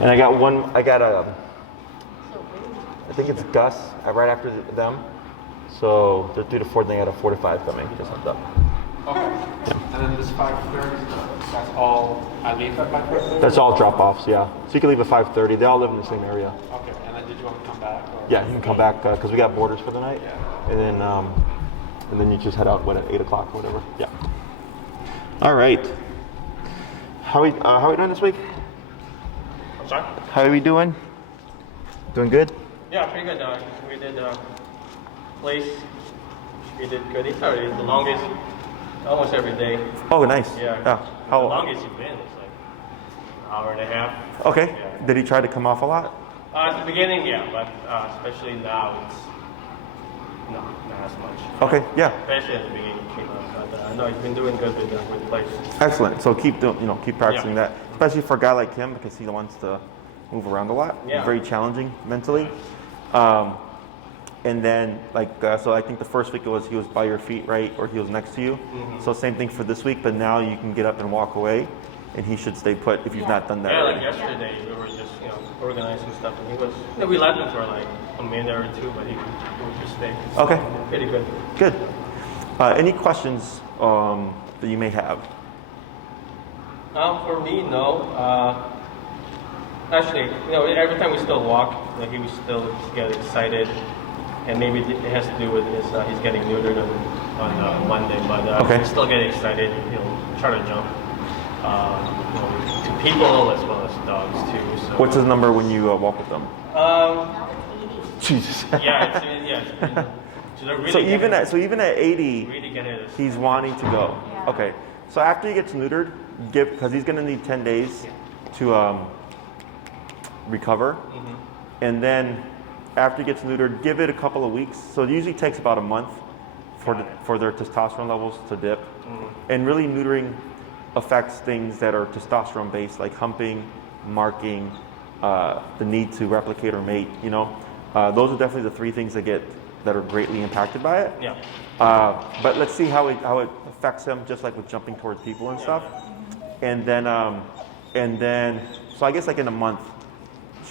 And I got I think it's Gus right after them. So they're 3 to 4, then I got a 4 to 5 coming. Just heads up. Okay. Yeah. And then this 5:30, that's all I leave at 5:30? That's all drop-offs, yeah. So you can leave at 5:30. They all live in the same area. Okay. And then did you want to come back? Or? Yeah, you can come back because we got boarders for the night. Yeah. And then you just head out at 8 o'clock or whatever. Yeah. All right. How are we doing this week? I'm sorry? How are we doing? Doing good? Yeah, pretty good. We did place. We did good. It's already the longest, almost every day. Oh, nice. Yeah. Yeah. The longest you've been is like an hour and a half. Okay. Yeah. Did he try to come off a lot? At the beginning, yeah, but especially now, it's not as much. Okay. Yeah. Especially at the beginning, but no, he's been doing good with place. Excellent. So keep practicing that, especially for a guy like him because he wants to move around a lot. Yeah. Very challenging mentally. And then so I think the first week he was by your feet, right, or he was next to you. Mm-hmm. So same thing for this week, but now you can get up and walk away, and he should stay put if you've not done that. Yeah, already. like yesterday, we were just organizing stuff, and he was. We left him for like a minute or two, but he would just stay. Okay. Pretty good. Good. Any questions that you may have? For me, no. Actually, every time we still walk, he would still get excited, and maybe it has to do with he's getting neutered on Monday, but okay. He's still getting excited. He'll try to jump to people as well as dogs too. So. What's his number when you walk with them? Jesus. So even at 80, really he's wanting to go. Yeah. Okay. So after he gets neutered, because he's going to need 10 days to recover, and then after he gets neutered, give it a couple of weeks. So it usually takes about a month for their testosterone levels to dip, and really neutering affects things that are testosterone based, like humping, marking, the need to replicate or mate. Those are definitely the 3 things that are greatly impacted by it. Yeah. But let's see how it affects him, just like with jumping towards people and stuff. And then so I guess like in a month,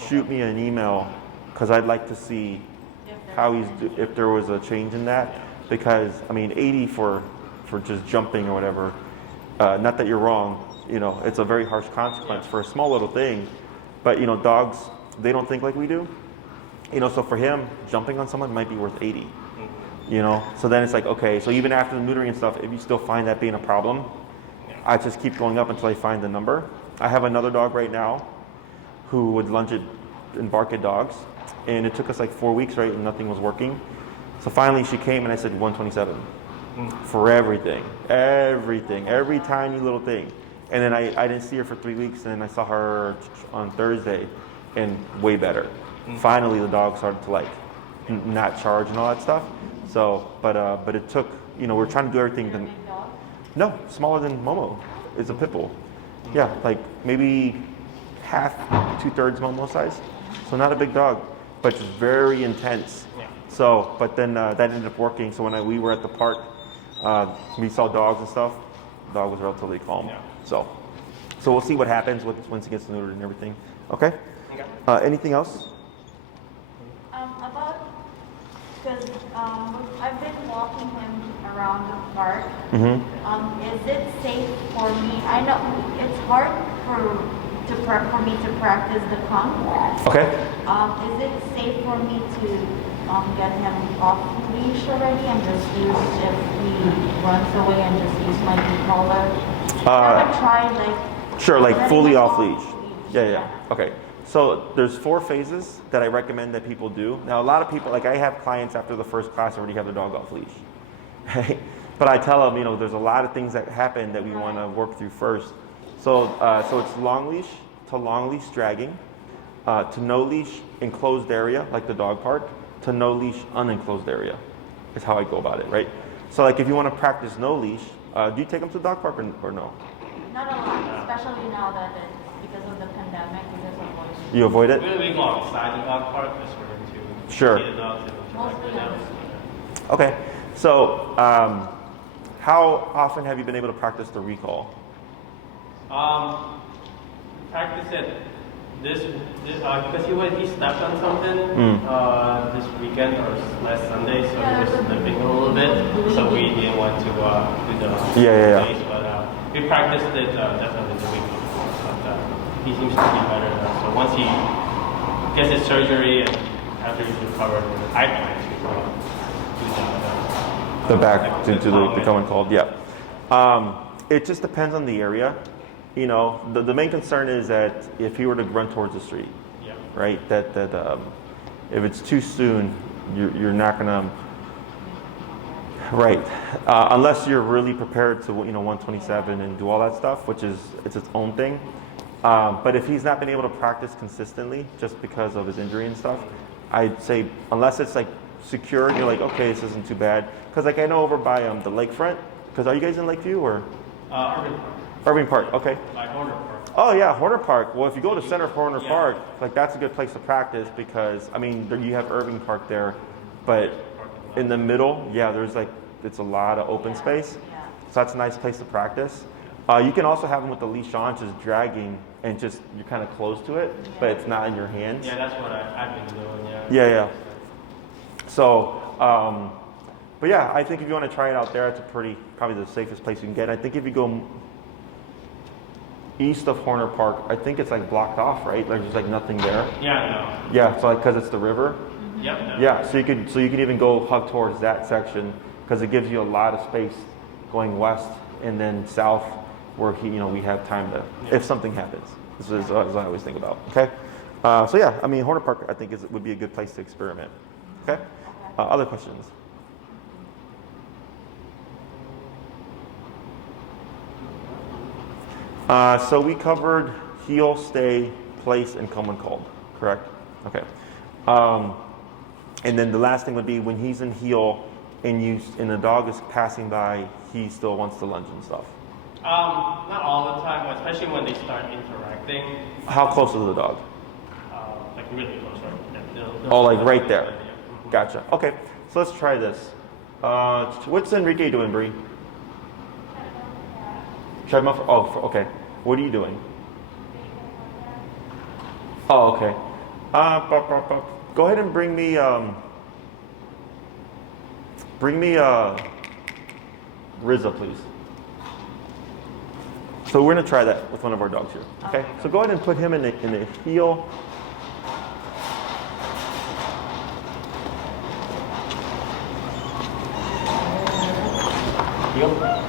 shoot me an email because I'd like to see if there was a change in that. Because 80 for just jumping or whatever. Not that you're wrong. It's a very harsh consequence for a small little thing. But dogs, they don't think like we do. So for him, jumping on someone might be worth 80. So then it's like, okay, so even after the neutering and stuff, if you still find that being a problem, I just keep going up until I find the number. I have another dog right now who would lunge at and bark at dogs, and it took us like 4 weeks, right, and nothing was working. So finally she came and I said 127 for everything, every tiny little thing. And then I didn't see her for 3 weeks, and then I saw her on Thursday, and way better. Finally, the dog started to not charge and all that stuff. So, but it took, we're trying to do everything. No, smaller than Momo. It's a pit bull. Yeah, like maybe half, 2/3 Momo size. So not a big dog, but just very intense. So, but then that ended up working. So when we were at the park, we saw dogs and stuff. The dog was relatively calm. So we'll see what happens once he gets neutered and everything. Okay. Anything else? Because I've been walking him around the park. Is it safe for me? I know it's hard for me to practice the come. Okay. Is it safe for me to get him off leash already and just use if he runs away and just use my collar? I haven't tried Sure, like fully off leash. Yeah. Okay. So there's 4 phases that I recommend that people do. Now a lot of people, like I have clients after the first class already have their dog off leash. Right? But I tell them, there's a lot of things that happen that we want to work through first. So it's long leash to long leash dragging, to no leash enclosed area like the dog park, to no leash unenclosed area is how I go about it, right? So like if you want to practice no leash, do you take them to the dog park or no? Not a lot, especially now that because of the pandemic, we just avoid it. You avoid it? We go outside the dog park just for him to Sure. see the dogs and Okay. So how often have you been able to practice the recall? Practice it Because he stepped on something this weekend or last Sunday, so he was limping a little bit. So we didn't want to do the days, but we practiced it definitely the week before. But he seems to be better now. So once he gets his surgery and after he's recovered, I plan to do the back to the common cold. Yeah. It just depends on the area. You know, the main concern is that if he were to run towards the street, right? That if it's too soon, you're not gonna, right? Unless you're really prepared to 127 and do all that stuff, which is it's its own thing. But if he's not been able to practice consistently just because of his injury and stuff, I'd say unless it's like secure, you're like, okay, this isn't too bad. Because like I know over by the lakefront. Because are you guys in Lakeview or? Irving Park. Irving Park, okay. By Horner Park. Oh yeah, Horner Park. Well, if you go to center of Horner Park, like that's a good place to practice because I mean you have Irving Park there, but in the middle, there's like it's a lot of open space, so that's a nice place to practice. You can also have them with the leash on, just dragging and just you're kind of close to it, but it's not in your hands. Yeah, that's what I've been doing. Yeah. So, but yeah, I think if you want to try it out there, it's probably the safest place you can get. I think if you go east of Horner Park, I think it's like blocked off, right? Like there's like nothing there. Yeah, no. Yeah, so like because it's the river. Yep. No. Yeah, so you could even go hug towards that section because it gives you a lot of space going west and then south where we have time to if something happens. This is what I always think about. Okay, so yeah, I mean Horner Park I think would be a good place to experiment. Okay, other questions? So we covered heel, stay, place, and come when called, correct? Okay. And then the last thing would be when he's in heel and the dog is passing by, he still wants to lunge and stuff. Not all the time, but especially when they start interacting. How close is the dog? Like really close, right? Oh, like right there. Gotcha. Okay, so let's try this. What's Enrique doing, Bree? Treadmill okay. What are you doing? Oh, okay. Go ahead and bring me Rizza, please. So we're gonna try that with one of our dogs here. Okay. So go ahead and put him in the heel. Heel.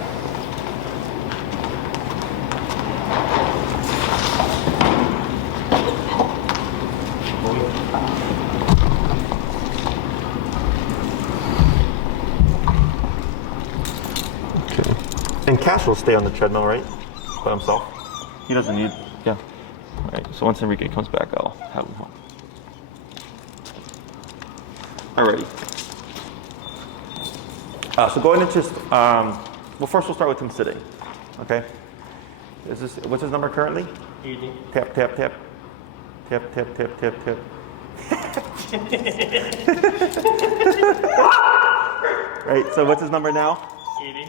And Cash will stay on the treadmill, right? By himself. He doesn't need. Yeah. All right. So once Enrique comes back, I'll have him home. Alrighty. So go ahead and just. Well, first we'll start with him sitting. Okay. What's his number currently? 80. Tap tap tap. Tap tap tap tap tap. Right. So what's his number now? 80.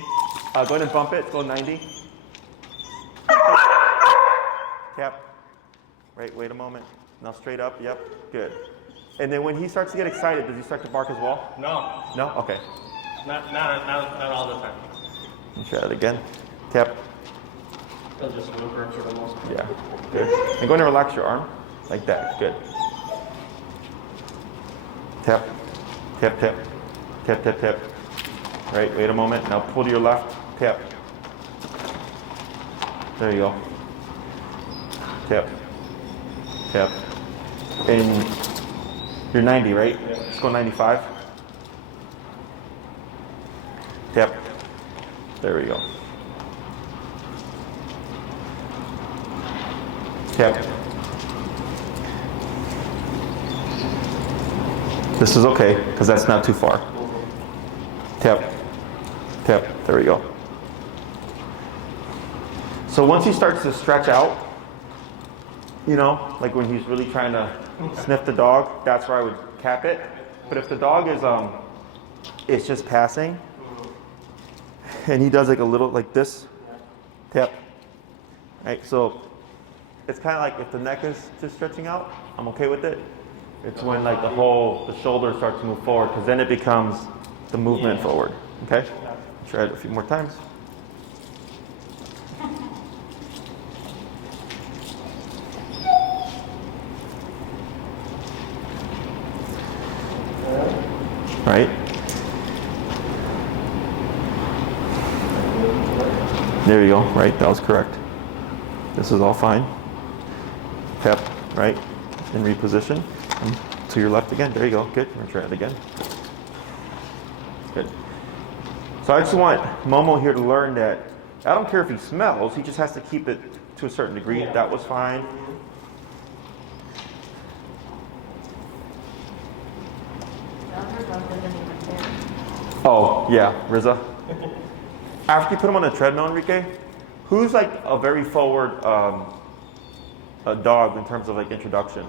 Go ahead and bump it. Go 90. Tap. Right, wait a moment. Now straight up. Yep, good. And then when he starts to get excited, does he start to bark as well? No. No? Okay. Not all the time. Let's try that again. Tap. They'll just whimper for the most part. Yeah, good. And go ahead and relax your arm. Like that. Good. Tap. Tap, tap. Tap, tap, tap. Right, wait a moment. Now pull to your left. Tap. There you go. Tap. Tap. And you're 90, right? Yeah. Let's go 95. Tap. There we go. Tap. This is okay, because that's not too far. Tap. Tap. There we go. So once he starts to stretch out, like when he's really trying to sniff the dog, that's where I would cap it. But if the dog is it's just passing, and he does like a little like this, tap. Right, so it's kind of like if the neck is just stretching out, I'm okay with it. It's when like the shoulder starts to move forward, because then it becomes the movement forward. Okay? Try it a few more times. Right? There you go. Right? That was correct. This is all fine. Tap, right? And reposition. And to your left again. There you go. Good. We're going to try it again. Good. So I just want Momo here to learn that I don't care if he smells, he just has to keep it to a certain degree. That was fine. Oh, yeah, Riza. After you put him on the treadmill, Enrique, who's like a very forward a dog in terms of like introduction?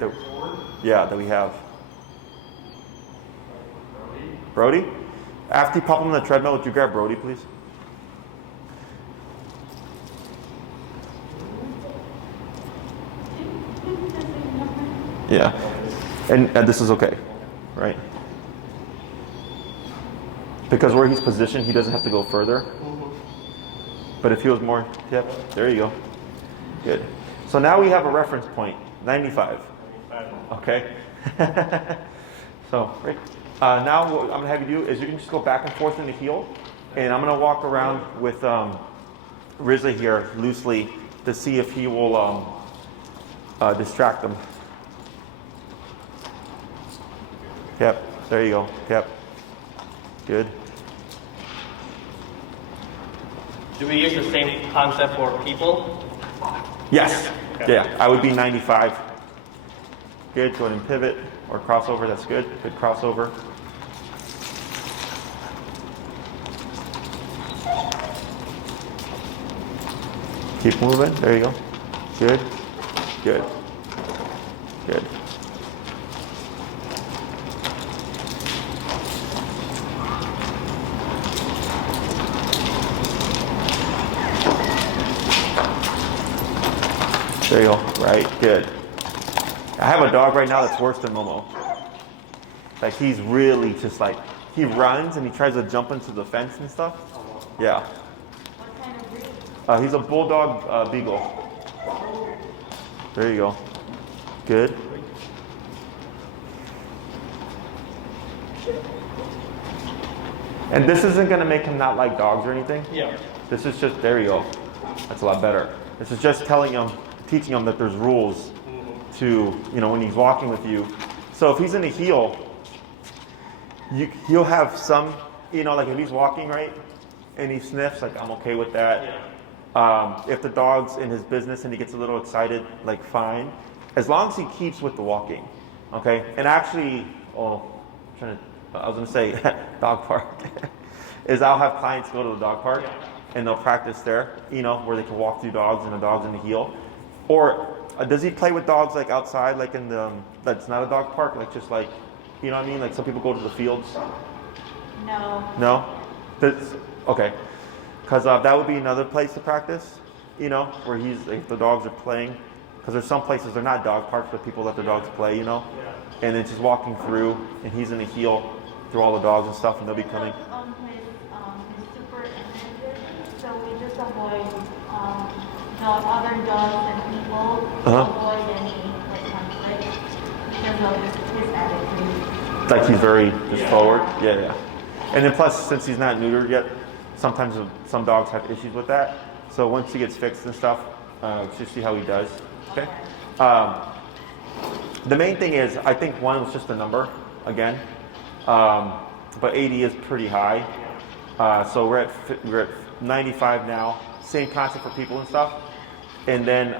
That we have. Brody? After you pop him on the treadmill, would you grab Brody, please? Yeah. And this is okay, right? Because where he's positioned, he doesn't have to go further. But if he was more, yep, there you go. Good. So now we have a reference point, 95. Okay? So, right. Now what I'm going to have you do is you can just go back and forth in the heel. And I'm going to walk around with Riza here loosely to see if he will distract them. Yep, there you go. Yep. Good. Do we use the same concept for people? Yes. Okay. Yeah, I would be 95. Good. Go ahead and pivot or crossover. That's good. Good crossover. Keep moving. There you go. Good. Good. Good. There you go. Right. Good. I have a dog right now that's worse than Momo. Like he's really just like, he runs and he tries to jump into the fence and stuff. Yeah. What kind of breed? He's a bulldog beagle. There you go. Good. And this isn't going to make him not like dogs or anything. Yeah. This is just, there you go. That's a lot better. This is just telling him, teaching him that there's rules to, when he's walking with you. So if he's in a heel, he'll have some, like if he's walking, right, and he sniffs, like I'm okay with that. If the dog's in his business and he gets a little excited, like fine. As long as he keeps with the walking, okay? And actually, I was gonna say dog park, is I'll have clients go to the dog park and they'll practice there, where they can walk through dogs and the dog's in the heel. Or does he play with dogs like outside, like in the, that's not a dog park, like just like, you know what I mean? Like some people go to the fields. No. No? Okay. Because that would be another place to practice, where if the dogs are playing. Because there's some places, they're not dog parks, but people let their dogs play, And then just walking through, and he's in a heel through all the dogs and stuff, and they'll be coming. He's super intelligent, so we just avoid other dogs and people. Avoid any conflict because of his attitude. Like he's very just forward? Yeah. And then plus, since he's not neutered yet, sometimes some dogs have issues with that. So once he gets fixed and stuff, just see how he does. Okay. The main thing is, I think one was just a number again, but 80 is pretty high. So we're at 95 now. Same concept for people and stuff. And then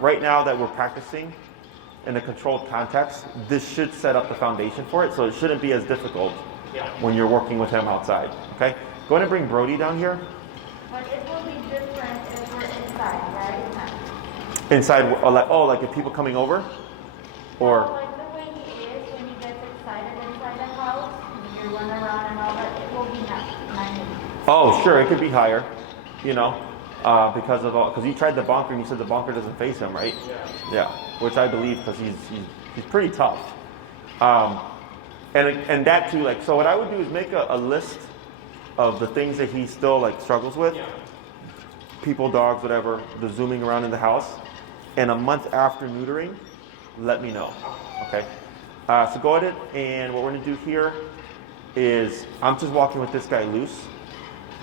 right now that we're practicing in a controlled context, this should set up the foundation for it. So it shouldn't be as difficult when you're working with him outside. Okay. Go ahead and bring Brody down here. But it will be different if we're inside, right? Inside, like if people coming over? Or like the way he is when he gets excited inside the house, when you run around and all that, it will be 90. Oh, sure, it could be higher, because he tried the bonker and he said the bonker doesn't face him, right? Yeah, which I believe because he's pretty tough. And that too, like, so what I would do is make a list of the things that he still like struggles with. People, dogs, whatever, the zooming around in the house. And a month after neutering, let me know, okay? So go ahead, and what we're gonna do here is, I'm just walking with this guy loose,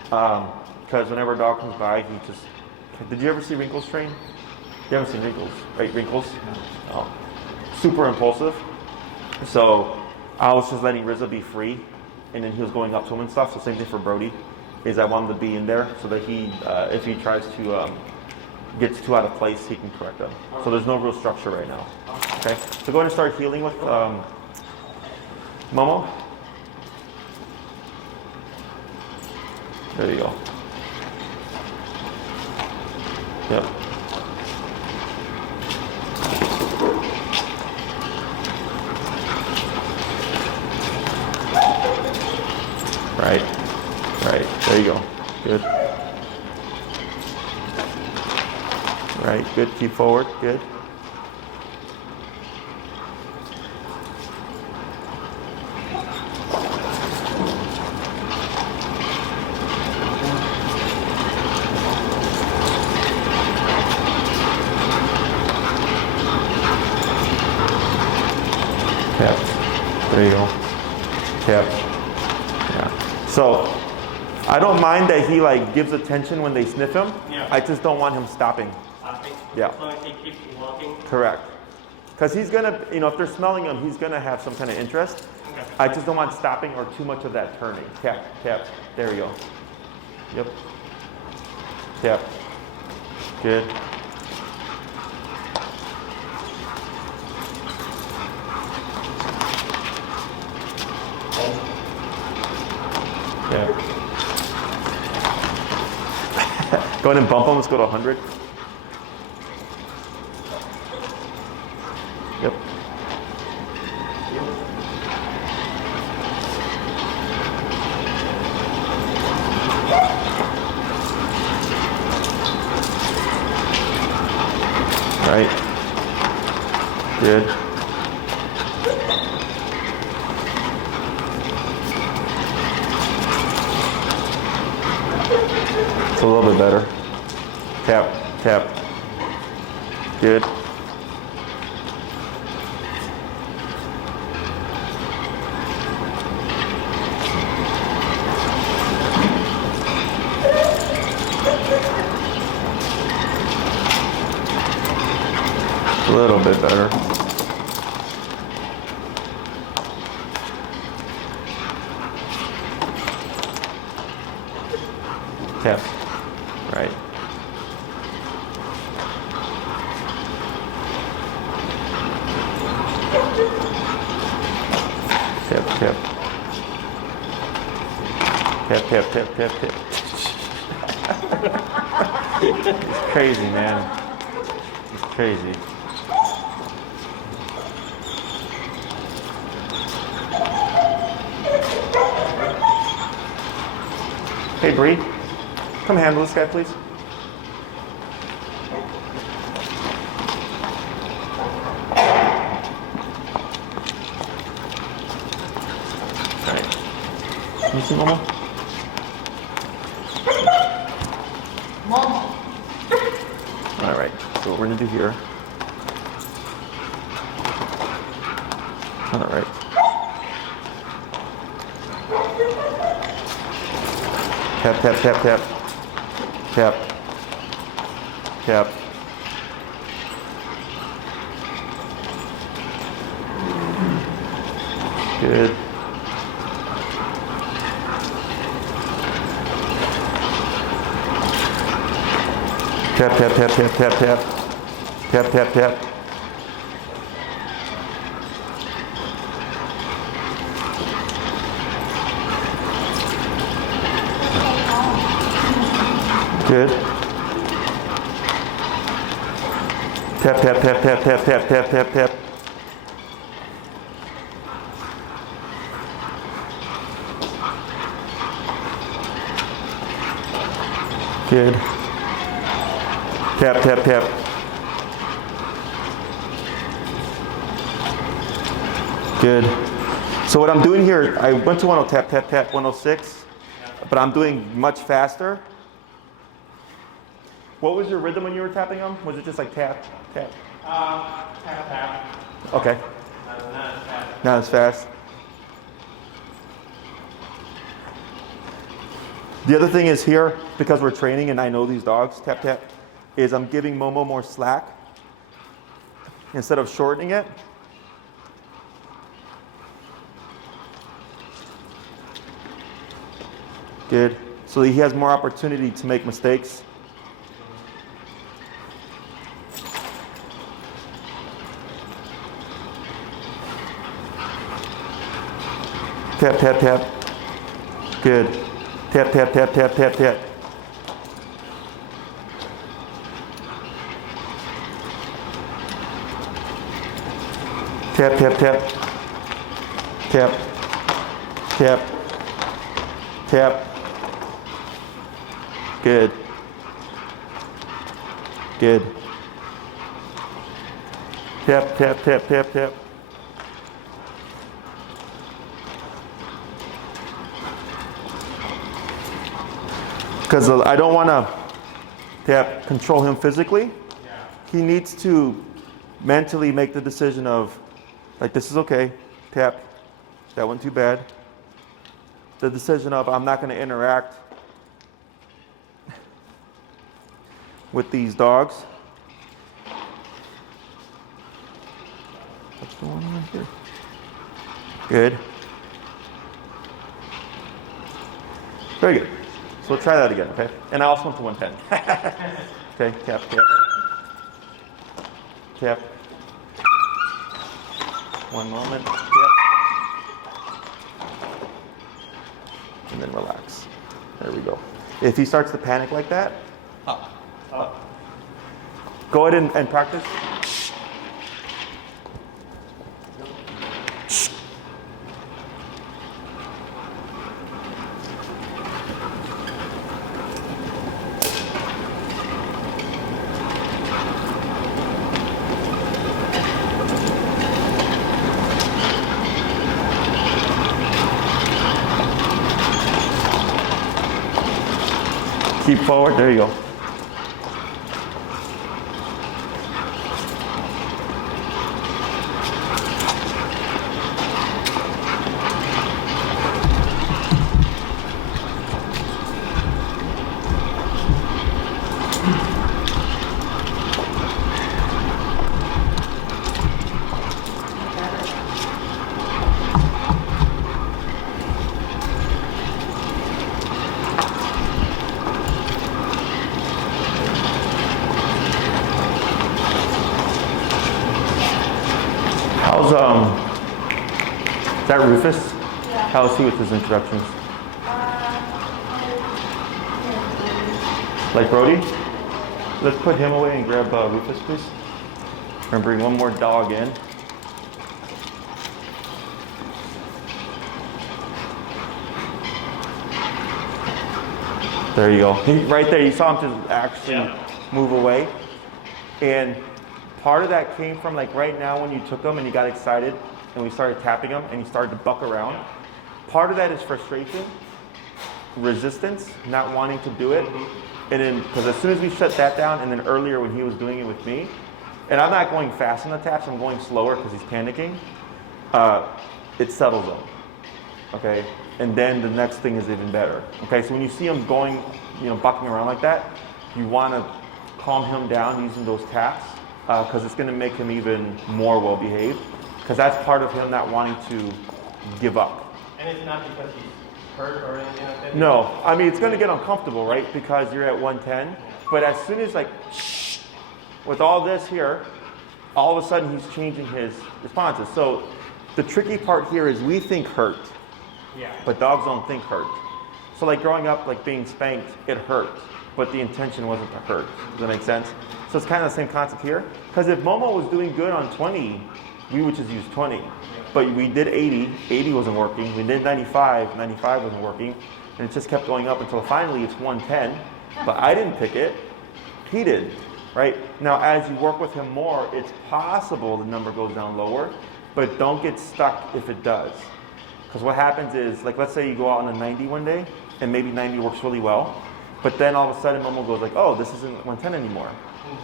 because whenever a dog comes by, he just, did you ever see Wrinkles train? You haven't seen Wrinkles, right? Wrinkles? No. Super impulsive. So I was just letting Rizzo be free, and then he was going up to him and stuff. So same thing for Brody, is I want him to be in there so that he, if he tries to, gets too out of place, he can correct them. So there's no real structure right now. Okay, so go ahead and start healing with Momo. There you go. Yep. Right. There you go. Good. Right. Good. Keep forward. Good. Tap. There you go. Tap. Yeah. So I don't mind that he like gives attention when they sniff him. Yeah. I just don't want him stopping. Stopping? Yeah. As long as he keeps walking? Correct. Because he's gonna, if they're smelling him, he's gonna have some kind of interest. Okay. I just don't want stopping or too much of that turning. Tap, tap. There you go. Yep. Tap. Good. Yeah. Go ahead and bump them. Let's go to 100. Yep. Right. Good. It's a little bit better. Tap, tap. Good. A little bit better. Tap. Right. Tap, tap. Tap, tap, tap, tap, tap. It's crazy, man. It's crazy. Hey, Bree, come handle this guy, please. All right. Can you see Momo? Momo. All right. So what we're gonna do here. All right. Tap, tap, tap, tap. Tap. Tap. Good. Tap, tap, tap, tap, tap, tap. Tap, tap, tap. Good. Tap, tap, tap, tap, tap, tap, tap, tap, tap. Good. Tap, tap, tap. Good. So what I'm doing here, I went to 100, tap, tap, tap, 106, but I'm doing much faster. What was your rhythm when you were tapping them? Was it just like tap, tap? Tap, tap. Okay. Not as fast. Not as fast. The other thing is here, because we're training and I know these dogs, tap, tap, is I'm giving Momo more slack instead of shortening it. Good. So he has more opportunity to make mistakes. Tap, tap, tap. Good. Tap, tap, tap, tap, tap, tap. Tap, tap, tap. Tap. Tap. Tap. Good. Good. Tap, tap, tap, tap, tap. Because I don't want to control him physically. Yeah. He needs to mentally make the decision of, like, this is okay, tap, that wasn't too bad. The decision of, I'm not going to interact with these dogs. What's going on here? Good. Very good. So we'll try that again, okay? And I also went to 110. Okay, tap, tap. Tap. One moment, tap. And then relax. There we go. If he starts to panic like that, go ahead and practice. Keep forward, there you go. Is that Rufus? Yeah. How is he with his introductions? Like Brody? Let's put him away and grab Rufus, please. And bring one more dog in. There you go. Right there, you saw him just actually move away. And part of that came from, like, right now when you took him and you got excited and we started tapping him and he started to buck around. Part of that is frustration, resistance, not wanting to do it. And then, because as soon as we shut that down, and then earlier when he was doing it with me, and I'm not going fast on the taps, I'm going slower because he's panicking, it settles him, okay? And then the next thing is even better, okay? So when you see him going, bucking around like that, you want to calm him down using those taps, because it's going to make him even more well-behaved, because that's part of him not wanting to give up. And it's not because he's hurt or anything like that? No, I mean, it's going to get uncomfortable, right? Because you're at 110. But as soon as, like, with all this here, all of a sudden he's changing his responses. So the tricky part here is we think hurt, but dogs don't think hurt. So like growing up, like being spanked, it hurt, but the intention wasn't to hurt. Does that make sense? So it's kind of the same concept here. Because if Momo was doing good on 20, we would just use 20. But we did 80, 80 wasn't working. We did 95, 95 wasn't working. And it just kept going up until finally it's 110. But I didn't pick it, he did. right? Now, as you work with him more, it's possible the number goes down lower, but don't get stuck if it does. Because what happens is, like, let's say you go out on a 90 one day, and maybe 90 works really well, but then all of a sudden Momo goes like, oh, this isn't 110 anymore.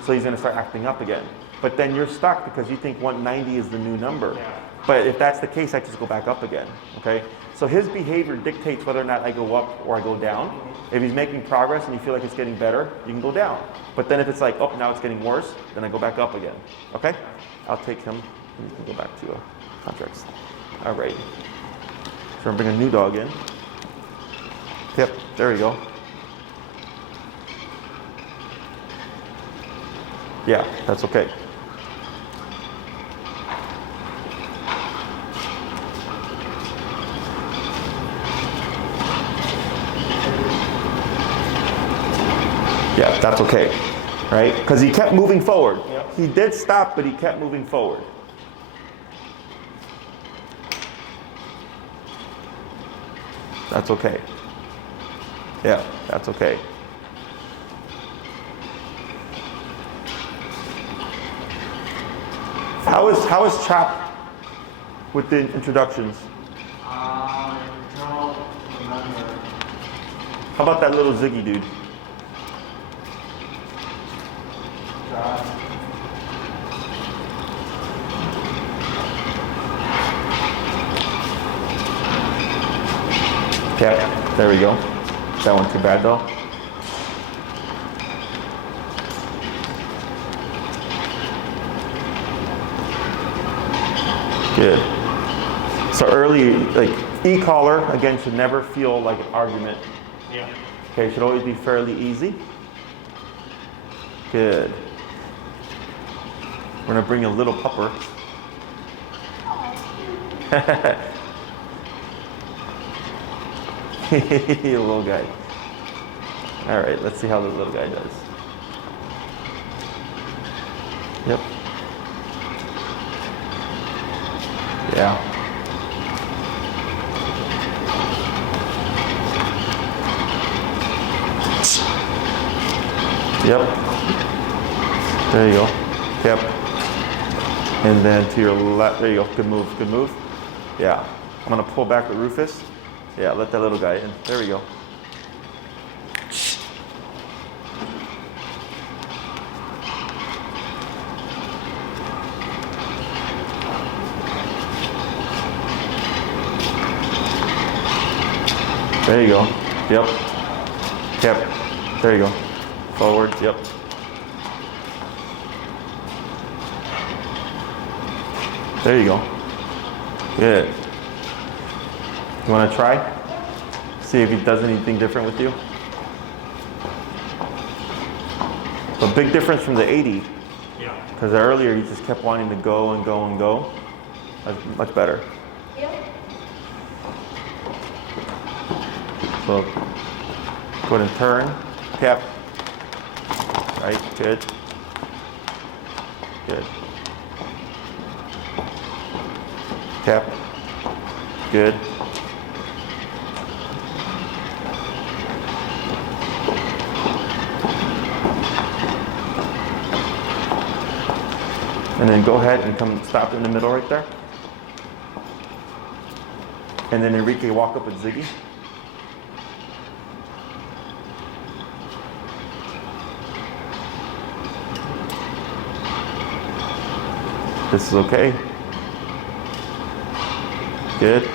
So he's gonna start acting up again. But then you're stuck because you think 190 is the new number. But if that's the case, I just go back up again, okay? So his behavior dictates whether or not I go up or I go down. If he's making progress and you feel like it's getting better, you can go down. But then if it's like, oh, now it's getting worse, then I go back up again, okay? I'll take him, and you can go back to contracts. All right. So I'm bringing a new dog in. Yep, there we go. Yeah, that's okay. Yeah, that's okay, right? Because he kept moving forward. Yep. He did stop, but he kept moving forward. That's okay. Yeah, that's okay. How is Chop with the introductions? I don't remember. How about that little Ziggy dude? Yeah, there we go. That one too bad though. Good. So early, like e-collar, again, should never feel like an argument. Yeah. Okay, should always be fairly easy. Good. We're gonna bring a little pupper. Little guy. All right, let's see how the little guy does. Yep. Yeah. Yep. There you go. Yep. And then to your left. There you go. Good move. Good move. Yeah. I'm gonna pull back with Rufus. Yeah, let that little guy in. There we go. There you go. Yep. Yep. There you go. Forward. Yep. There you go. Good. You want to try? See if he does anything different with you. A big difference from the 80. Yeah. Because earlier you just kept wanting to go and go and go. That's much better. So go ahead and turn. Tap. Right. Good. Good. Tap. Good. And then go ahead and come stop in the middle right there. And then Enrique walk up with Ziggy. This is okay. Good.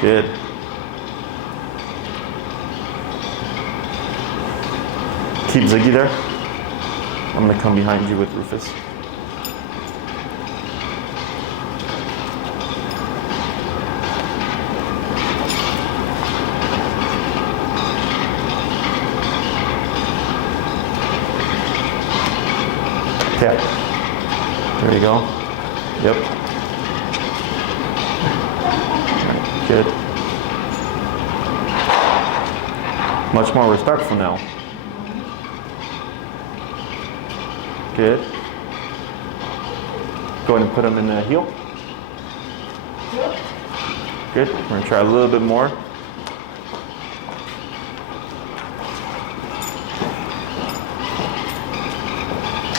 Good. Keep Ziggy there. I'm gonna come behind you with Rufus. Yeah. There you go. Yep. Right, good. Much more respectful now. Good. Go ahead and put him in the heel. Good. We're going to try a little bit more.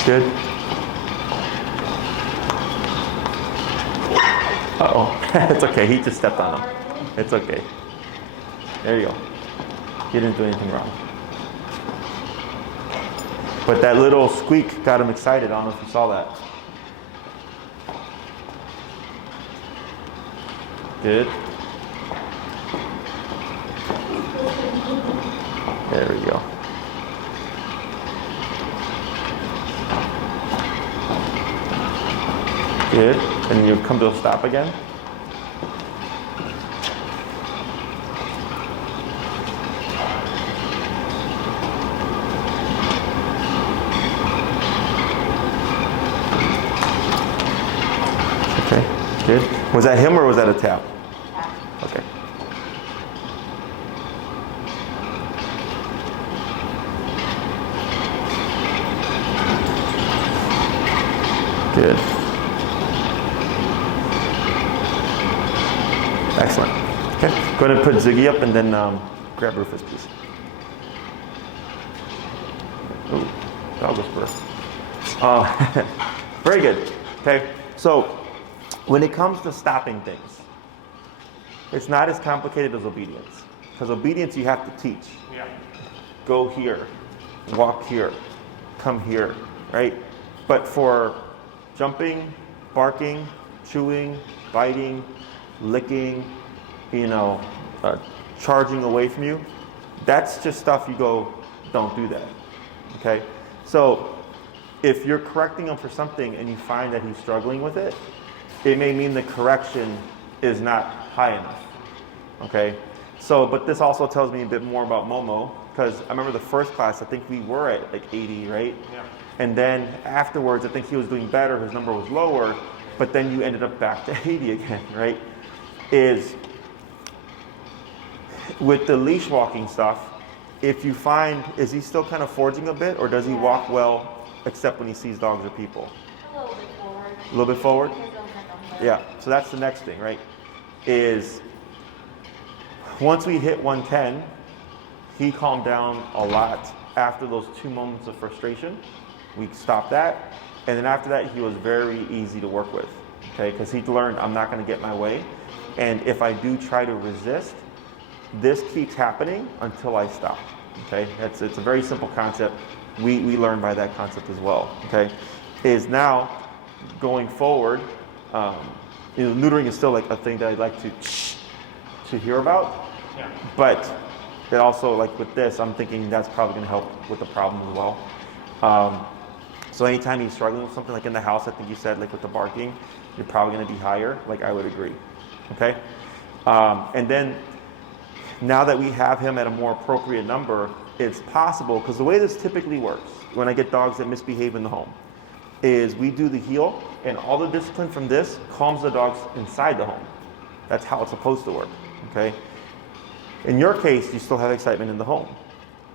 Good. Uh-oh. It's okay. He just stepped on him. It's okay. There you go. He didn't do anything wrong. But that little squeak got him excited. I don't know if you saw that. Good. There we go. Good. And you come to a stop again. Okay. Good. Was that him or was that a tap? Okay. Good. Excellent. Okay. Go ahead and put Ziggy up and then grab Rufus, please. Ooh, dog whisperer. Very good. Okay. So when it comes to stopping things, it's not as complicated as obedience. Because obedience you have to teach. Yeah. Go here, walk here, come here, right? But for jumping, barking, chewing, biting, licking, charging away from you, that's just stuff you go, don't do that, okay? So if you're correcting him for something and you find that he's struggling with it, it may mean the correction is not high enough, okay? So, but this also tells me a bit more about Momo, because I remember the first class, I think we were at like 80, right? Yeah. And then afterwards, I think he was doing better, his number was lower, but then you ended up back to 80 again, right? Is with the leash walking stuff, if you find, is he still kind of forging a bit, or does he walk well except when he sees dogs or people? A little bit forward. A little bit forward? Because of the number. Yeah, so that's the next thing, right? Is once we hit 110, he calmed down a lot after those 2 moments of frustration. We stopped that, and then after that, he was very easy to work with, okay? Because he learned I'm not going to get my way, and if I do try to resist, this keeps happening until I stop, okay? It's a very simple concept. We learn by that concept as well, okay? Is now going forward, neutering is still like a thing that I'd like to hear about, Yeah. but it also, like with this, I'm thinking that's probably going to help with the problem as well. So anytime he's struggling with something like in the house, I think you said like with the barking, you're probably going to be higher, like I would agree, okay? And then now that we have him at a more appropriate number, it's possible, because the way this typically works when I get dogs that misbehave in the home is we do the heel, and all the discipline from this calms the dogs inside the home. That's how it's supposed to work, okay? In your case, you still have excitement in the home,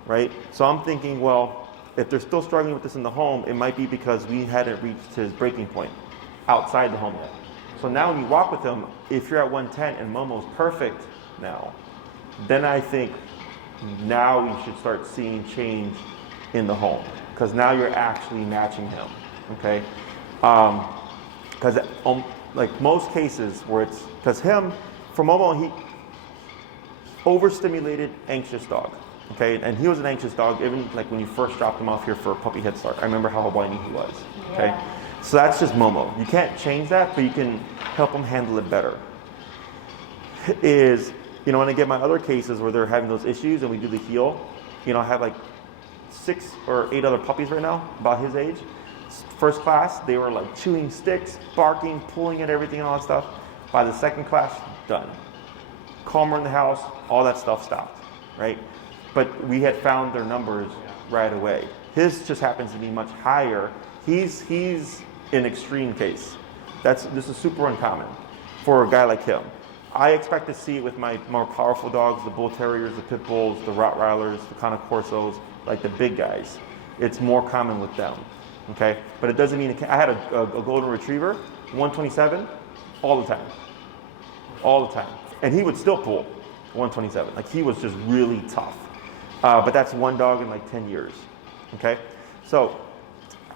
right? So I'm thinking, well, if they're still struggling with this in the home, it might be because we hadn't reached his breaking point outside the home yet. So now when you walk with him, if you're at 110 and Momo's perfect now, then I think now we should start seeing change in the home, because now you're actually matching him, okay? Because like most cases where it's, because for Momo, he overstimulated, anxious dog, okay? And he was an anxious dog even like when you first dropped him off here for a puppy head start. I remember how whiny he was, okay? Yeah. So that's just Momo. You can't change that, but you can help him handle it better. When I get my other cases where they're having those issues and we do the heel, I have like 6 or 8 other puppies right now, about his age. First class, they were like chewing sticks, barking, pulling at everything and all that stuff. By the second class, done. Calmer in the house, all that stuff stopped, right? But we had found their numbers right away. His just happens to be much higher. He's an extreme case. This is super uncommon for a guy like him. I expect to see it with my more powerful dogs, the bull terriers, the pit bulls, the Rottweilers, the Cane Corsos, like the big guys. It's more common with them, okay? But it doesn't mean, I had a golden retriever, 127, all the time. And he would still pull 127. Like he was just really tough. But that's one dog in like 10 years, okay? So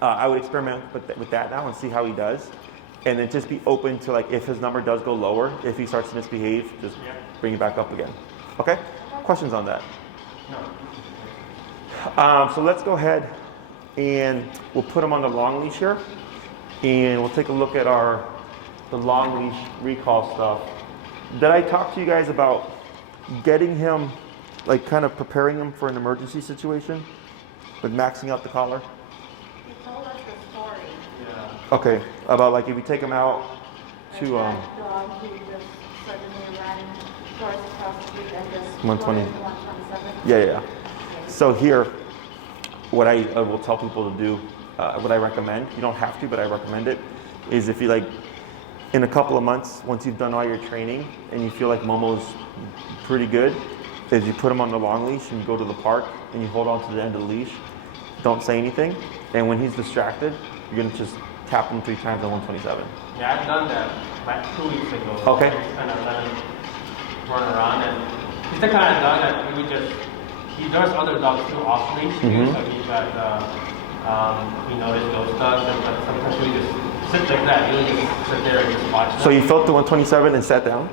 I would experiment with that now and see how he does. And then just be open to like, if his number does go lower, if he starts to misbehave, just bring it back up again. Okay? Questions on that? No. So let's go ahead and we'll put him on the long leash here. And we'll take a look at the long leash recall stuff. Did I talk to you guys about getting him, like kind of preparing him for an emergency situation with maxing out the collar? You told us the story. Yeah. Okay, about like if you take him out to That dog who just suddenly ran towards across the street and just 120. 127. yeah. So here, what I will tell people to do, what I recommend, you don't have to, but I recommend it, is if you like, in a couple of months, once you've done all your training and you feel like Momo's pretty good, is you put him on the long leash and you go to the park and you hold on to the end of the leash, don't say anything, and when he's distracted, you're gonna just tap him 3 times on 127. Yeah, I've done that like 2 weeks ago. Okay. I just kind of let him run around, and he's the kind of dog that we just, he does other dogs too off leash. So he got, he noticed those dogs, but sometimes we just sit like that. He'll just sit there and just watch them. So you felt the 127 and sat down?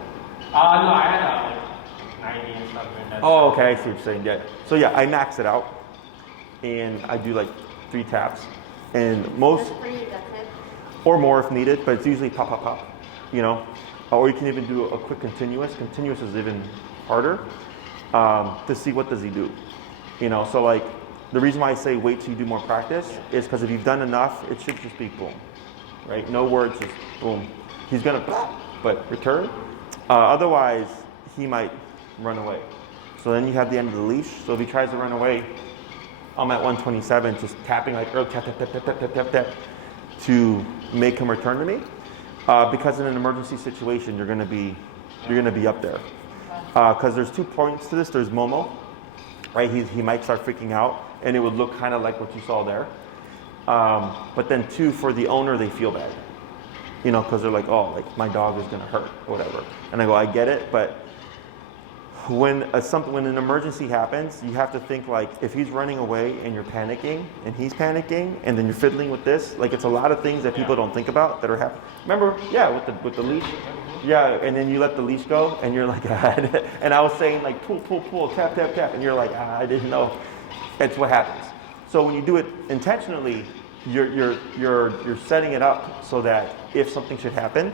No, I had like 90 and stuff like that. Oh, okay, I see what you're saying, yeah. So yeah, I max it out, and I do like 3 taps, and most, Just for you, that's it. or more if needed, but it's usually pop, pop, pop, you know? Or you can even do a quick continuous. Continuous is even harder to see what does he do, you know? So like, the reason why I say wait till you do more practice is because if you've done enough, it should just be boom, right? No words, just boom. He's gonna, but return. Otherwise, he might run away. So then you have the end of the leash. So if he tries to run away, I'm at 127, just tapping like tap, tap, tap, tap, tap, tap, tap, tap, to make him return to me. Because in an emergency situation, you're gonna be up there. Because there's 2 points to this. There's Momo, right? He might start freaking out, and it would look kind of like what you saw there. But then 2, for the owner, they feel bad, you know, because they're like, oh, like my dog is gonna hurt or whatever. And I go, I get it, but when an emergency happens, you have to think like, if he's running away and you're panicking and he's panicking and then you're fiddling with this, like it's a lot of things that people don't think about that are happening. Remember, with the leash, and then you let the leash go and you're like, and I was saying like pull, pull, pull, tap, tap, tap, and you're like, I didn't know. That's what happens. So when you do it intentionally, you're setting it up so that if something should happen,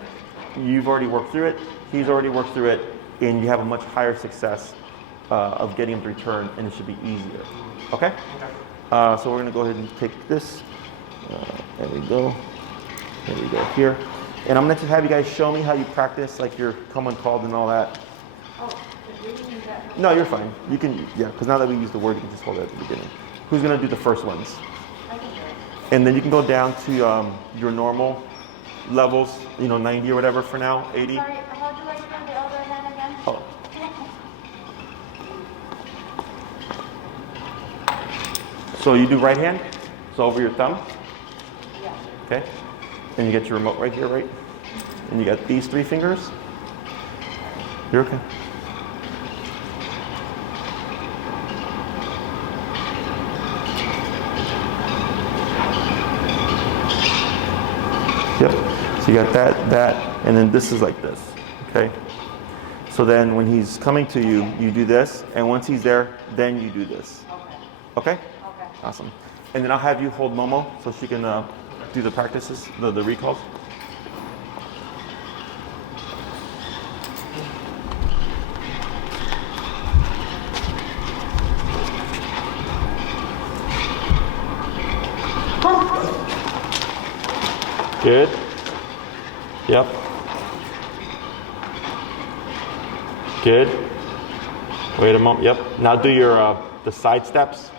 you've already worked through it, he's already worked through it, and you have a much higher success of getting him to return, and it should be easier. Okay? So we're going to go ahead and take this. There we go. There we go here. And I'm going to have you guys show me how you practice, like your come uncalled and all that. Oh, did we use that? No, you're fine. You can, because now that we use the word, you can just hold it at the beginning. Who's going to do the first ones? I can do it. And then you can go down to your normal levels, 90 or whatever for now, 80. Sorry, how do I turn the other hand again? Oh. So you do right hand, so over your thumb, Yeah. okay? And you get your remote right here, right? And you got these 3 fingers. You're okay. Yep. So you got that, and then this is like this, okay? So then when he's coming to you, you do this, and once he's there, then you do this. Okay. Okay? Okay. Awesome. And then I'll have you hold Momo so she can do the practices, the recalls. Good. Yep. Good. Wait a moment. Yep. Now do your the side steps.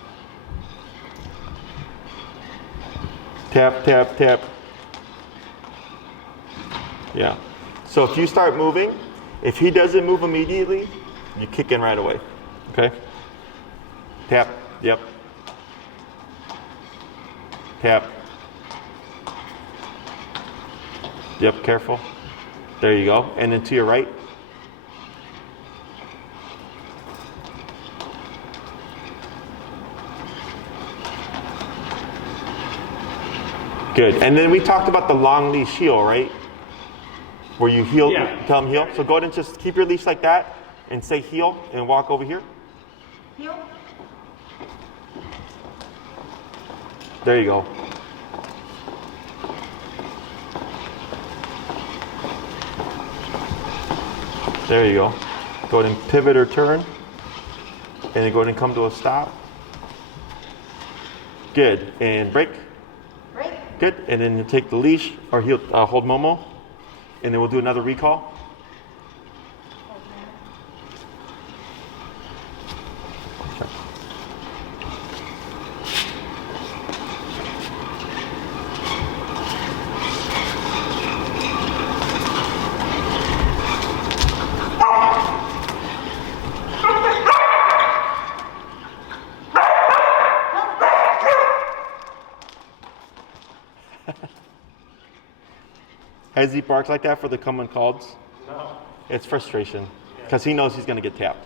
Tap, tap, tap. Yeah. So if you start moving, if he doesn't move immediately, you kick in right away. Okay? Tap. Yep. Tap. Yep, careful. There you go. And then to your right. Good. And then we talked about the long leash heel, right? Where you heel, Yeah. tell them heel. So go ahead and just keep your leash like that and say heel and walk over here. Heel. There you go. There you go. Go ahead and pivot or turn. And then go ahead and come to a stop. Good. And break. Break. Good. And then you take the leash or heel, hold Momo. And then we'll do another recall. Has he barked like that for the common calls? No. It's frustration because he knows he's going to get tapped.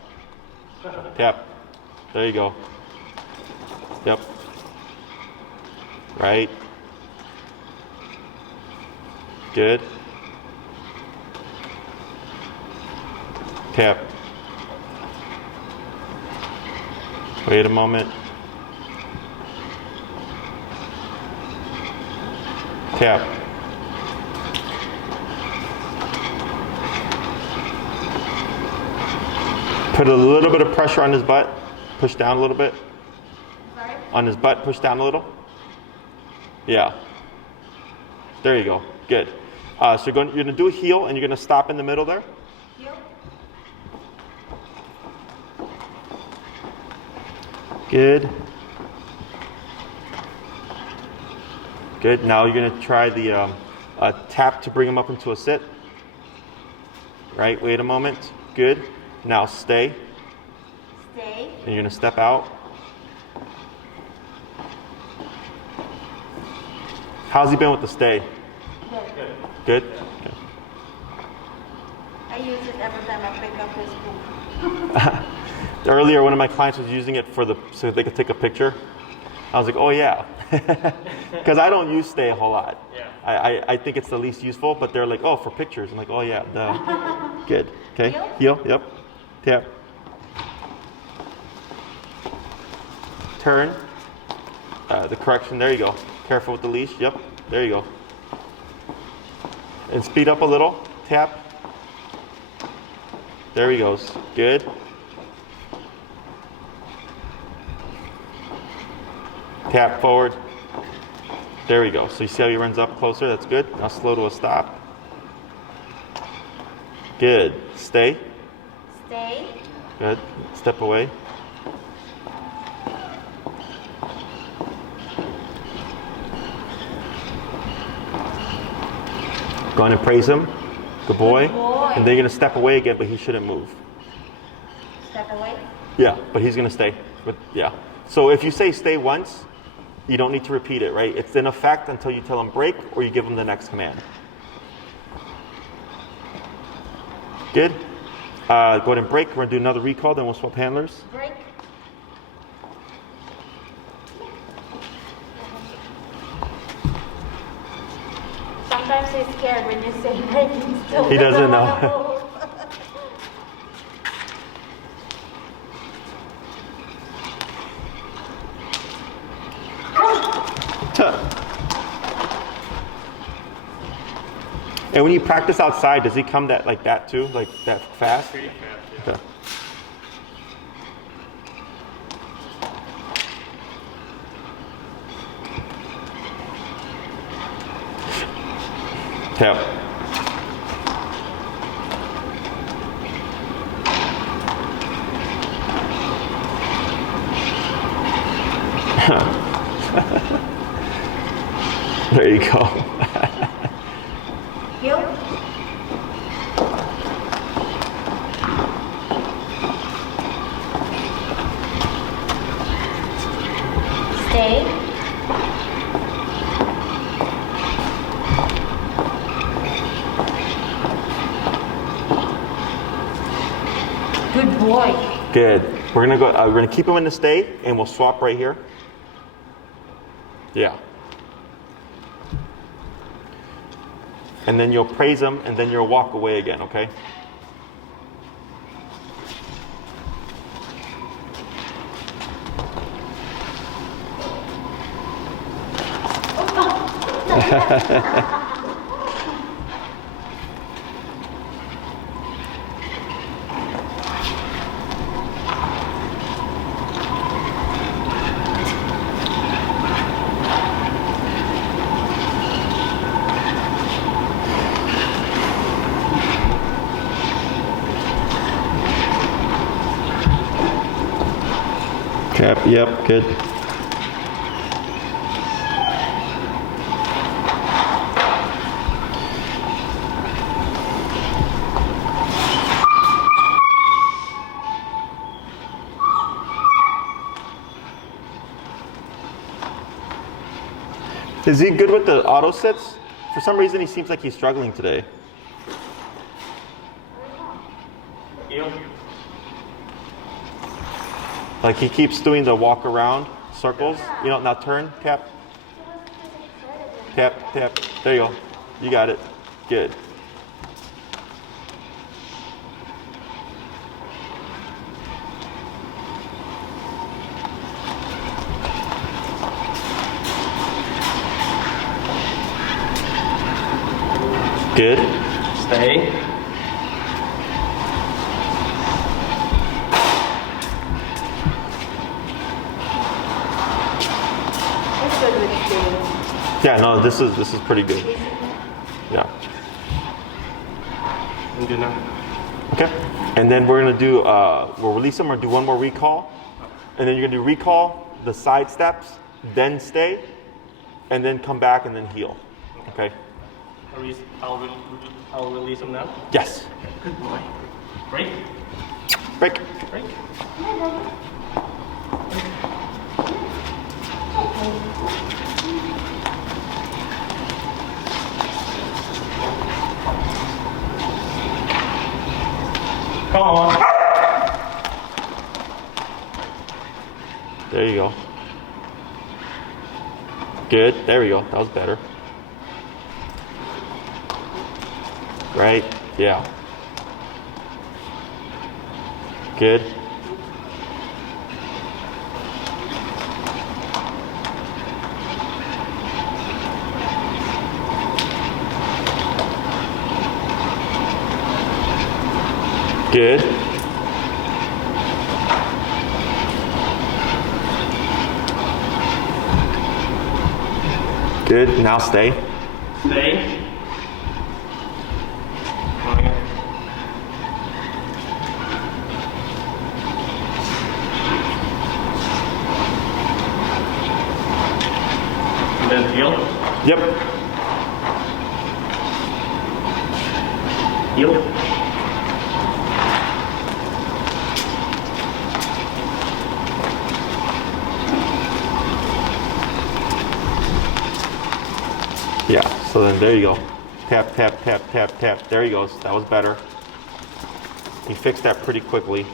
Tap. There you go. Yep. Right. Good. Tap. Wait a moment. Tap. Put a little bit of pressure on his butt. Push down a little bit. Sorry? On his butt, push down a little. Yeah. There you go. Good. So you're going to do a heel and you're going to stop in the middle there. Heel. Good. Good. Now you're going to try the tap to bring him up into a sit. Right. Wait a moment. Good. Now stay. Stay. And you're going to step out. How's he been with the stay? Good. Good? Okay. I use it every time I pick up his poop. Earlier, one of my clients was using it so they could take a picture. I was like, oh yeah. Because I don't use stay a whole lot. Yeah. I think it's the least useful, but they're like, oh, for pictures. I'm like, oh yeah, duh. Good. Okay. Heel? Heel, yep. Tap. Turn. The correction, there you go. Careful with the leash, yep. There you go. And speed up a little. Tap. There he goes. Good. Tap forward. There we go. So you see how he runs up closer? That's good. Now slow to a stop. Good. Stay. Stay. Good. Step away. Go on and praise him. Good boy. Good boy. And then you're going to step away again, but he shouldn't move. Step away. Yeah, but he's going to stay. But yeah. So if you say stay once, you don't need to repeat it, right? It's in effect until you tell him break or you give him the next command. Good. Go ahead and break. We're going to do another recall, then we'll swap handlers. Break. Sometimes he's scared when you say break. He doesn't know. And when you practice outside, does he come like that too? Like that fast? Pretty fast, yeah. Okay. Tap. There you go. Heel. Stay. Good boy. Good. We're gonna go. We're gonna keep him in the stay, and we'll swap right here. Yeah. And then you'll praise him, and then you'll walk away again, okay? Yep, good. Is he good with the auto sits? For some reason, he seems like he's struggling today. Like he keeps doing the walk around circles. You know, now turn, tap. Tap, tap. There you go. You got it. Good. Good. Stay. Yeah, no, this is pretty good. Yeah. And do now. Okay. And then we're gonna do we'll release them or do one more recall. And then you're gonna do recall, the side steps, then stay, and then come back and then heal. Okay? I'll release them now. Yes. Good boy. Break. Break. Break. Come on. There you go. Good. There we go. That was better. Right? Yeah. Good. Good. Good. Now stay. Stay. And then heal. Yep. Heal. Yeah, so then there you go. Tap, tap, tap, tap, tap. There he goes. That was better. He fixed that pretty quickly.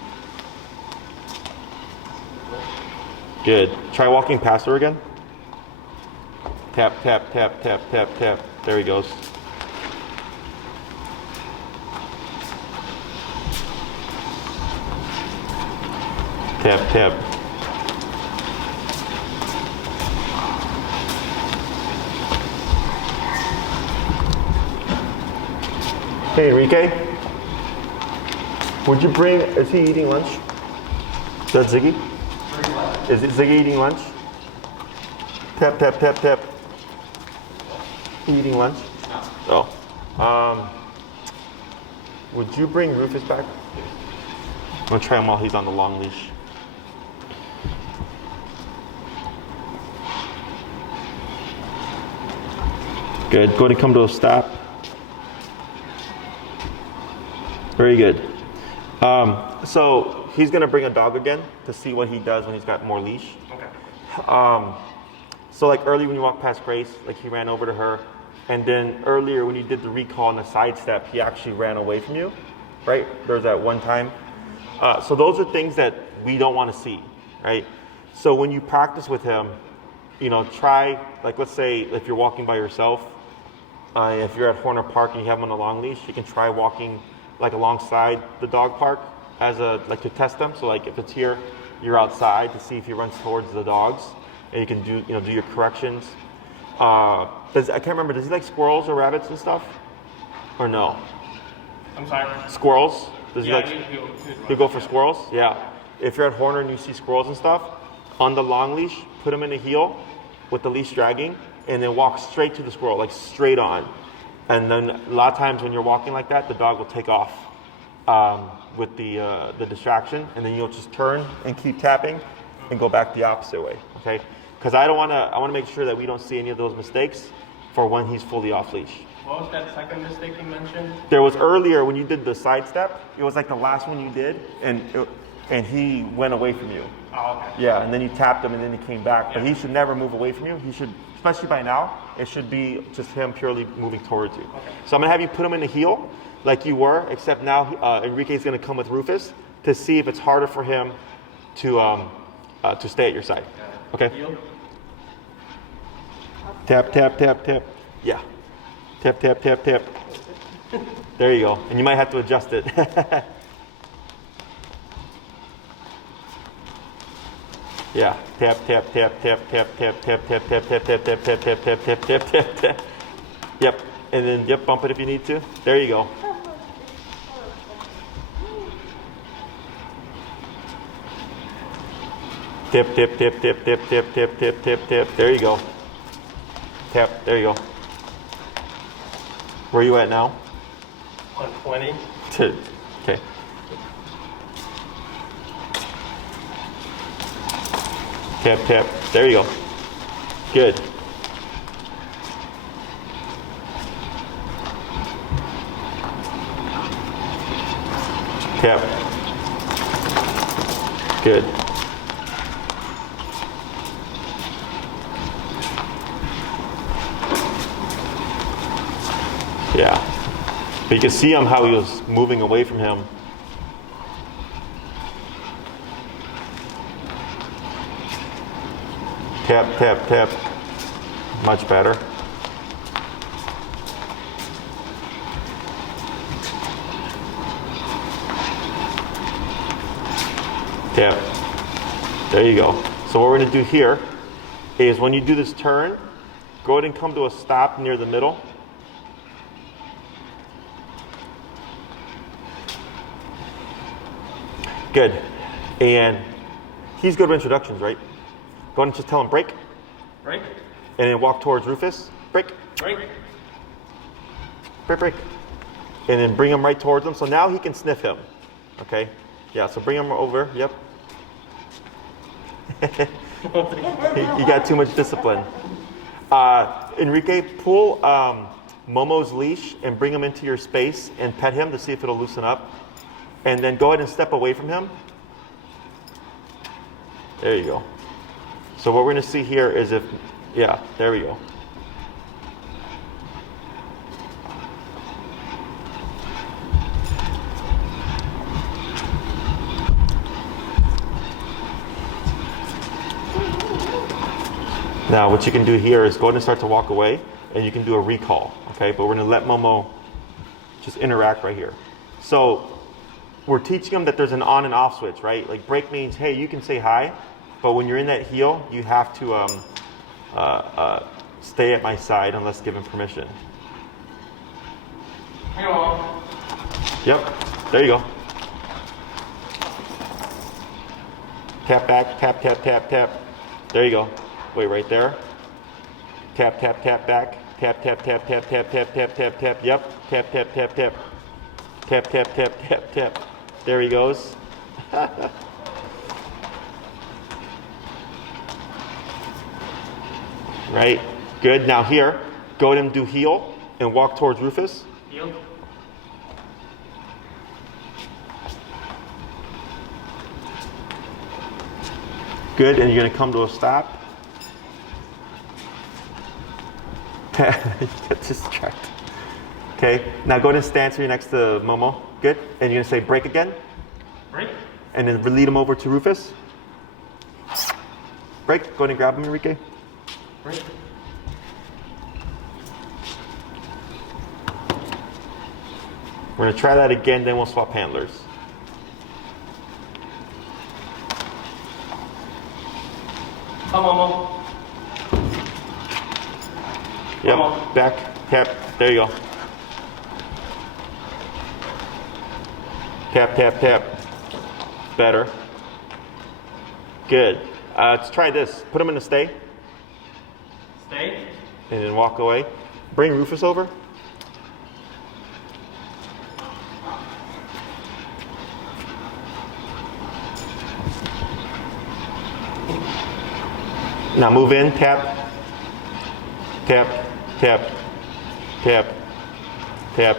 Good. Try walking past her again. Tap, tap, tap, tap, tap, tap. There he goes. Tap, tap. Hey, Enrique. Would you bring, is he eating lunch? Is that Ziggy? Is it Ziggy eating lunch? Tap, tap, tap, tap. He eating lunch? No. Oh. Would you bring Rufus back? I'm gonna try him while he's on the long leash. Good. Go ahead and come to a stop. Very good. So he's gonna bring a dog again to see what he does when he's got more leash. Okay. So like early when you walked past Grace, like he ran over to her, and then earlier when you did the recall and the side step, he actually ran away from you, right? There's that one time. So those are things that we don't want to see, right? So when you practice with him, you know, try, like let's say if you're walking by yourself, If you're at Horner Park and you have them on a long leash, you can try walking like alongside the dog park as a like to test them. So like if it's here, you're outside to see if he runs towards the dogs, and you can do do your corrections. I can't remember. Does he like squirrels or rabbits and stuff, or no? I'm sorry. Squirrels? Does he Yeah, like? You go for squirrels? Yeah. If you're at Horner and you see squirrels and stuff, on the long leash, put them in a heel with the leash dragging, and then walk straight to the squirrel, like straight on. And then a lot of times when you're walking like that, the dog will take off with the distraction, and then you'll just turn and keep tapping and go back the opposite way, okay? Because I want to make sure that we don't see any of those mistakes for when he's fully off leash. What was that second mistake you mentioned? There was earlier when you did the side step, it was like the last one you did, and he went away from you. Oh, okay. Yeah, and then you tapped him and then he came back. But he should never move away from you. He should, especially by now, it should be just him purely moving towards you. Okay. So I'm gonna have you put him in the heel like you were, except now Enrique's gonna come with Rufus to see if it's harder for him to stay at your side. Okay? Heel. Tap, tap, tap, tap. Yeah. Tap, tap, tap, tap. There you go. And you might have to adjust it. Yeah. Tap, tap, tap, tap, tap, tap, tap, tap, tap, tap, tap, tap, tap, tap, tap, tap, tap, tap, tap. Yep. And then yep, bump it if you need to. There you go. Tip, tip, tip, tip, tip, tip, tip, tip, tip, tip. There you go. Tap. There you go. Where are you at now? 120. Okay. Tap, tap. There you go. Good. Tap. Good. Yeah. But you can see how he was moving away from him. Tap, tap, tap. Much better. Tap. There you go. So what we're going to do here is when you do this turn, go ahead and come to a stop near the middle. Good. And he's good with introductions, right? Go ahead and just tell him break. Break. And then walk towards Rufus. Break. Break. Break, break. And then bring him right towards him. So now he can sniff him. Okay? Yeah, so bring him over. Yep. You got too much discipline. Enrique, pull Momo's leash and bring him into your space and pet him to see if it'll loosen up. And then go ahead and step away from him. There you go. So what we're going to see here is yeah, there we go. Now what you can do here is go ahead and start to walk away, and you can do a recall, okay? But we're going to let Momo just interact right here. So we're teaching them that there's an on and off switch, right? Like break means, hey, you can say hi, but when you're in that heel, you have to stay at my side unless given permission. Hello. Yep, there you go. Tap back, tap, tap, tap, tap. There you go. Wait, right there. Tap, tap, tap back. Tap, tap, tap, tap, tap, tap, tap, tap, tap. Yep. Tap, tap, tap, tap. Tap, tap, tap, tap, tap. There he goes. Right. Good. Now here, go ahead and do heel and walk towards Rufus. Heel. Good. And you're going to come to a stop. Get distracted. Okay, now go ahead and stand so you're next to Momo. Good. And you're going to say break again. Break. And then lead him over to Rufus. Break. Go ahead and grab him, Enrique. Break. We're gonna try that again, then we'll swap handlers. Come on, Yep, Momo. back, tap, there you go. Tap, tap, tap. Better. Good. Let's try this. Put him in a stay. Stay. And then walk away. Bring Rufus over. Now move in, tap, tap, tap, tap, tap.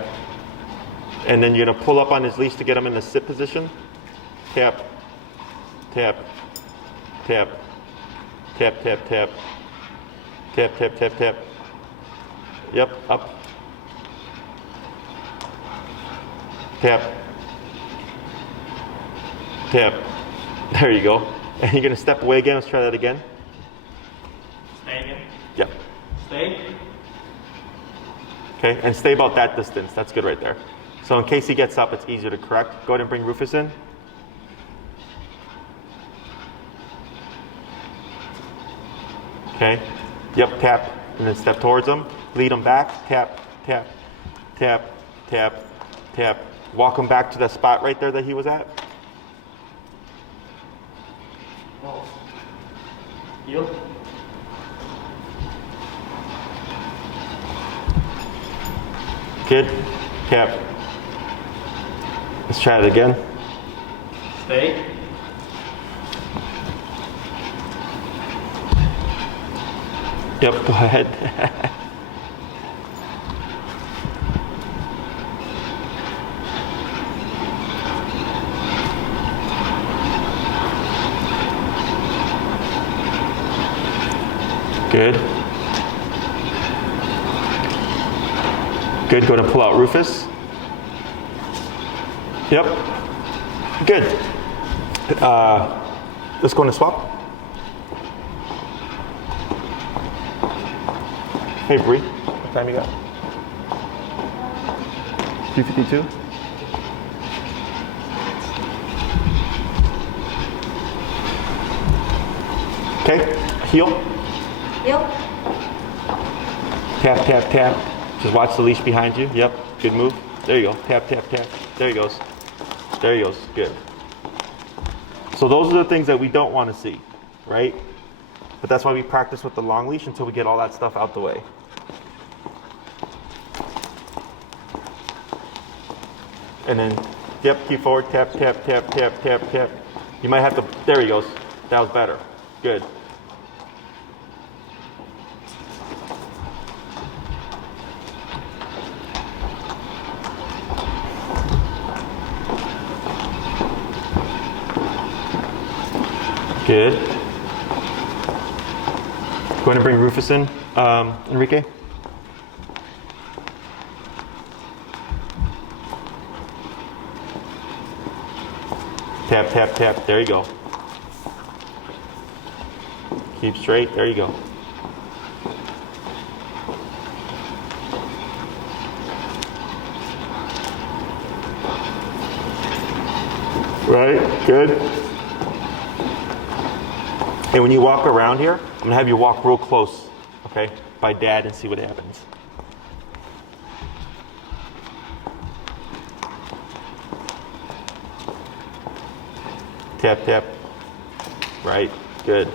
And then you're gonna pull up on his leash to get him in the sit position. Tap, tap, tap, tap, tap, tap, tap, tap, tap, tap. Yep, up. Tap, tap. There you go. And you're gonna step away again. Let's try that again. Stay again. Yep. Stay. Okay, and stay about that distance. That's good right there. So in case he gets up, it's easier to correct. Go ahead and bring Rufus in. Okay. Yep, tap, and then step towards him. Lead him back. Tap, tap, tap, tap, tap. Walk him back to the spot right there that he was at. Heel. Good. Tap. Let's try it again. Stay. Yep, go ahead. Good. Good, go to pull out Rufus. Yep. Good. Let's go in and swap. Hey Bree, what time you got? 3:52? Okay, heel. Heel. Tap, tap, tap. Just watch the leash behind you. Yep, good move. There you go. Tap, tap, tap. There he goes. There he goes. Good. So those are the things that we don't want to see, right? But that's why we practice with the long leash until we get all that stuff out the way. And then, yep, keep forward. Tap, tap, tap, tap, tap, tap. You might have to, there he goes. That was better. Good. Good. Go ahead and bring Rufus in, Enrique. Tap, tap, tap. There you go. Keep straight. There you go. Right. Good. And when you walk around here, I'm gonna have you walk real close, okay, by Dad and see what happens. Tap, tap. Right, good.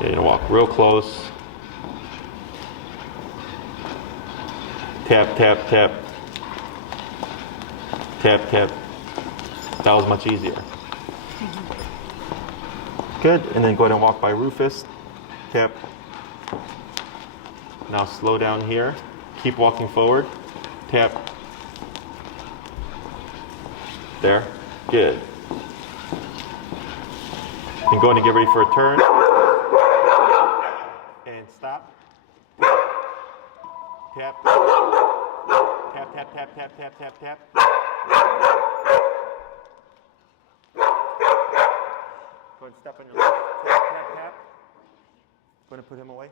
You're gonna walk real close. Tap, tap, tap. Tap, tap. That was much easier. Good, and then go ahead and walk by Rufus. Tap. Now slow down here. Keep walking forward. Tap. There. Good. And go ahead and get ready for a turn. And stop. Tap. Tap, tap, tap, tap, tap, tap, tap. Go ahead and step on your left. Tap, tap, tap. Go ahead and put him away.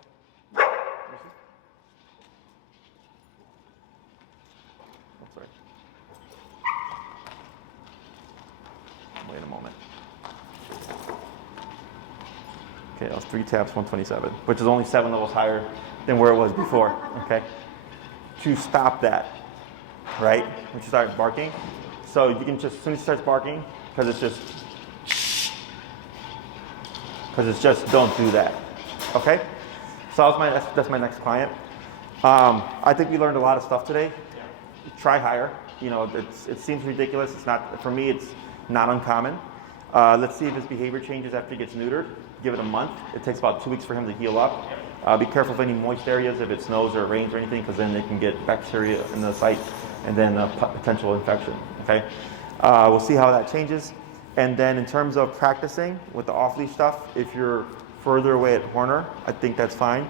Sorry. Wait a moment. Okay, that was 3 taps, 127, which is only 7 levels higher than where it was before, okay? To stop that, right? When you start barking. So you can just, as soon as he starts barking, because it's just, don't do that, okay? So that's my next client. I think we learned a lot of stuff today. Try higher. You know, it seems ridiculous. It's not, for me, it's not uncommon. Let's see if his behavior changes after he gets neutered. Give it a month. It takes about 2 weeks for him to heal up. Be careful of any moist areas if it snows or rains or anything, because then they can get bacteria in the site and then potential infection. Okay, we'll see how that changes. And then in terms of practicing with the off-leash stuff, if you're further away at Horner, I think that's fine.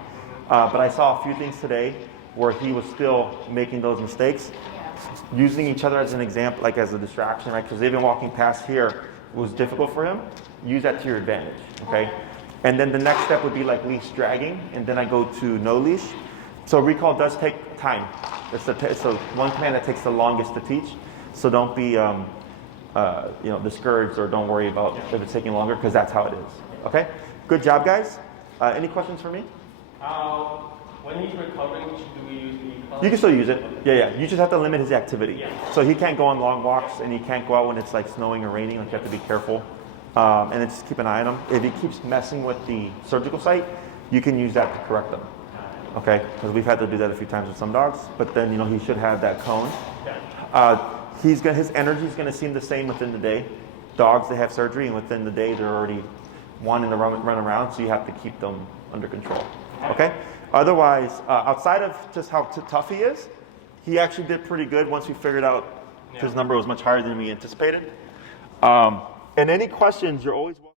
But I saw a few things today where he was still making those mistakes, using each other as an example, like as a distraction, right? Because they've been walking past here. It was difficult for him. Use that to your advantage, okay? And then the next step would be like leash dragging, and then I go to no leash. So recall does take time. It's the one command that takes the longest to teach. So don't be discouraged or don't worry about if it's taking longer, because that's how it is. Okay? Good job, guys. Any questions for me? When he's recovering, do we use the color? You can still use it. Yeah. You just have to limit his activity. Yeah. So he can't go on long walks, and he can't go out when it's like snowing or raining. Like you have to be careful. And then just keep an eye on him. If he keeps messing with the surgical site, you can use that to correct them. Okay? Because we've had to do that a few times with some dogs. But then, he should have that cone. His energy is going to seem the same within the day. Dogs, they have surgery, and within the day, they're already wanting to run around. So you have to keep them under control. Okay? Otherwise, outside of just how tough he is, he actually did pretty good once we figured out his number was much higher than we anticipated. And any questions, you're always welcome.